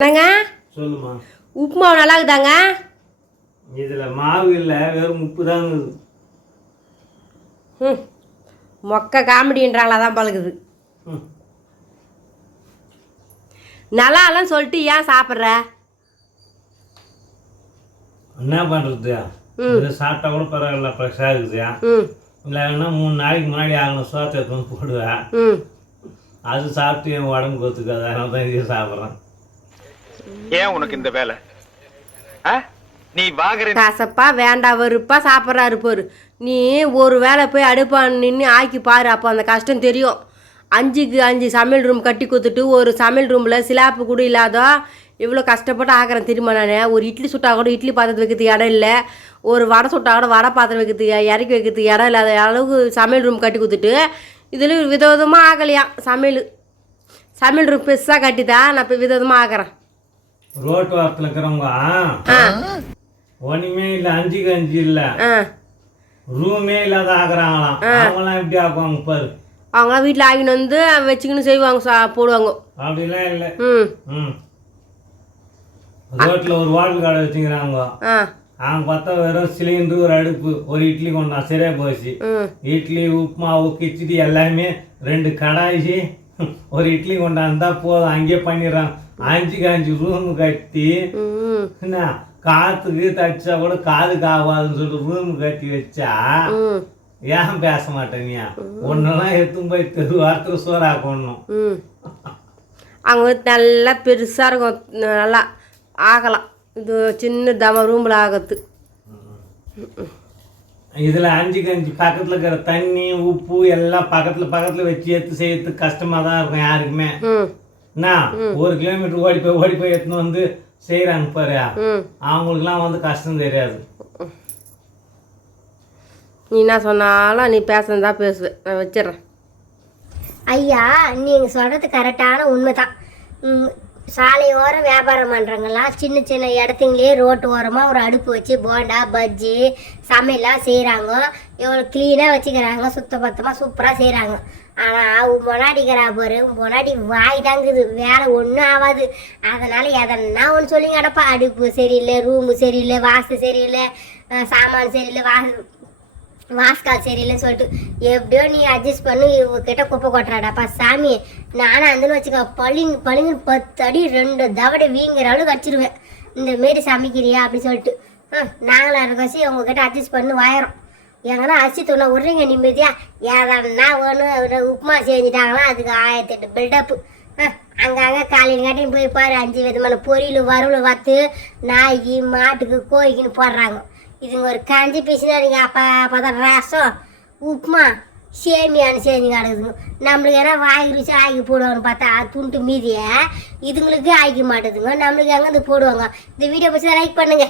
என்னங்க சொல்லுமா. உப்புமா நல்லா இருக்குதாங்க? இதுல மாவு இல்லை, வெறும் உப்பு தான் இருக்குது. மொக்க காமெடின்றாங்களா தான் பழகுது. நல்லா இல்லைன்னு சொல்லிட்டு ஏன் சாப்பிட்ற? என்ன பண்ணுறது? இது சாப்பிட்டா கூட பரவாயில்ல, ஃப்ரெஷ்ஷாக இருக்குதுயா. இல்லைன்னா 3 நாளைக்கு முன்னாடி ஆகணும் சோத்தை எடுத்துன்னு போடுவேன். அது சாப்பிட்டு என் உடம்புக்கு ஒத்துக்காது, அதனால தான் இதை சாப்பிட்றேன். ஏன் உனக்கு இந்த வேலை? நீ வாங்குற கசப்பா வேண்டாம் வெறுப்பா சாப்பிட்றாரு பாரு. நீ ஒரு வேளை போய் அடுப்பா நின்று ஆக்கி பாரு, அப்போ அந்த கஷ்டம் தெரியும். 5க்கு 5 சமையல் ரூம் கட்டி கொடுத்துட்டு ஒரு சமையல் ரூமில் சிலாப்பு கூட இல்லாத இவ்வளோ கஷ்டப்பட்டு ஆக்கிறேன் தெரியுமா? நான் ஒரு இட்லி சுட்டா கூட இட்லி பாத்திரத்து வைக்கிறதுக்கு இடம் இல்லை, ஒரு வடை சுட்டா கூட வடை பாத்திரம் வைக்கிறதுக்கு இறக்கி வைக்கிறதுக்கு இடம் இல்லாத அளவுக்கு சமையல் ரூம் கட்டி கொடுத்துட்டு இதில் விதவிதமாக ஆகலையாம் சமையல் ரூம் பெருசாக கட்டி தான் நான் இப்போ விதவிதமாக ஆக்கிறேன். ரோட்டு வாரத்தில் இருக்கிறவங்க ஒன்றுமே இல்லை, 5க்கு 5 இல்லை, ரூமே இல்லாத ஆக்குறாங்களாம். அவங்களாம் எப்படி ஆக்குவாங்க பாரு. அவங்களாம் வீட்டில் ஆகின்னு வந்து வச்சுக்கின்னு செய்வாங்க, போடுவாங்க. அப்படிலாம் இல்லை. ரோட்டில் ஒரு வாட்டர் கடை வச்சுக்கிறாங்க. அவங்க பார்த்தா வெறும் சிலிண்டர், ஒரு அடுப்பு, ஒரு இட்லி கொண்டா சரியா போச்சு. இட்லி, உப்புமாவு, கிச்சடி எல்லாமே 2 கடாயி, ஒரு இட்லி கொண்டாந்தா போதும், அங்கேயே பண்ணிடுறாங்க. 5க்கு 5 ரூம் கட்டி என்ன காத்துக்கு தச்சா கூட காதுக்கு ஆகாதுன்னு சொல்லிட்டு ரூம் கட்டி வச்சா ஏன் பேச மாட்டேனியா? ஒன்னெல்லாம் எடுத்துன்னு போய் தெரு வாரத்துக்கு சோறாக்கணும். அவங்க நல்லா பெருசாக இருக்கும், நல்லா ஆகலாம். இது சின்ன தம ரூமில் ஆகிறது. இதில் 5க்கு 5 பக்கத்தில் இருக்கிற தண்ணி, உப்பு எல்லாம் பக்கத்தில் வச்சு எடுத்து செய்யறதுக்கு கஷ்டமாக தான் இருக்கும் யாருக்குமே. என்ன 1 கிலோமீட்டர் ஓடி போய் எடுத்துன்னு வந்து செய்கிறாங்க பாரு, அவங்களுக்குலாம் வந்து கஷ்டம் தெரியாது. நீ என்ன சொன்னாலும் நீ பேசுனதா பேசுவேன், நான் வச்சிடறேன். ஐயா, நீங்கள் சொல்கிறது கரெக்டான உண்மை தான். சாலையோரம் வியாபாரம் பண்ணுறவங்கலாம் சின்ன சின்ன இடத்துங்களே ரோட்டு ஓரமாக ஒரு அடுப்பு வச்சு போண்டா பஜ்ஜி சமையலாம் செய்கிறாங்க. எவ்வளோ க்ளீனாக வச்சுக்கிறாங்க, சுத்தபத்தமாக சூப்பராக செய்கிறாங்க. ஆனால் முன்னாடிக்கிறா பாரு, முன்னாடி வாய் தாங்குது, வேலை ஒன்றும் ஆகாது. அதனால் எதனா ஒன்று சொல்லி கிடப்பா, அடுப்பு சரியில்லை, ரூமு சரியில்லை, வாஸ்து சரியில்லை, சாமான் சரியில்லை, வாஸ்கால் சரியில்லைன்னு சொல்லிட்டு எப்படியோ நீ அட்ஜஸ்ட் பண்ணி இவகிட்ட குப்பை கொட்டுறாடாப்பா சாமி. நானும் அந்தன்னு வச்சுக்க பளிங்கு 10 அடி 2 தவடை வீங்கிற அளவுக்கு அடிச்சிருவேன், இந்த மாரி சமைக்கிறியா அப்படி சொல்லிட்டு. நாங்களாம் இருக்கோசி உங்ககிட்ட அட்ஜஸ்ட் பண்ணி வாயிரோம். எங்கன்னா அரிசி தூணை விட்றீங்க நிம்மதியா. ஏதானா ஒன்று உப்புமா செஞ்சுட்டாங்கன்னா அதுக்கு 1008 பில்டப்பு. அங்கங்கே காலையில் காட்டின்னு போய் பாரு, 5 விதமான பொரியல் வறுவல் வத்து நாய்க்கு மாட்டுக்கு கோழிக்குன்னு போடுறாங்க. இதுங்க ஒரு கஞ்சி பீசுனா நீங்கள் அப்போ ரசம் உப்புமா சேமியான்னு செஞ்சு கிடக்குதுங்க. நம்மளுக்கு ஏன்னா வாங்கி ருச்சி ஆக்கி போடுவாங்கன்னு பார்த்தா துண்டு மீதியை இதுங்களுக்கு ஆக்கி மாட்டுதுங்க, நம்மளுக்கு எங்கேருந்து போடுவாங்க. இந்த வீடியோ பற்றி லைக் பண்ணுங்கள்.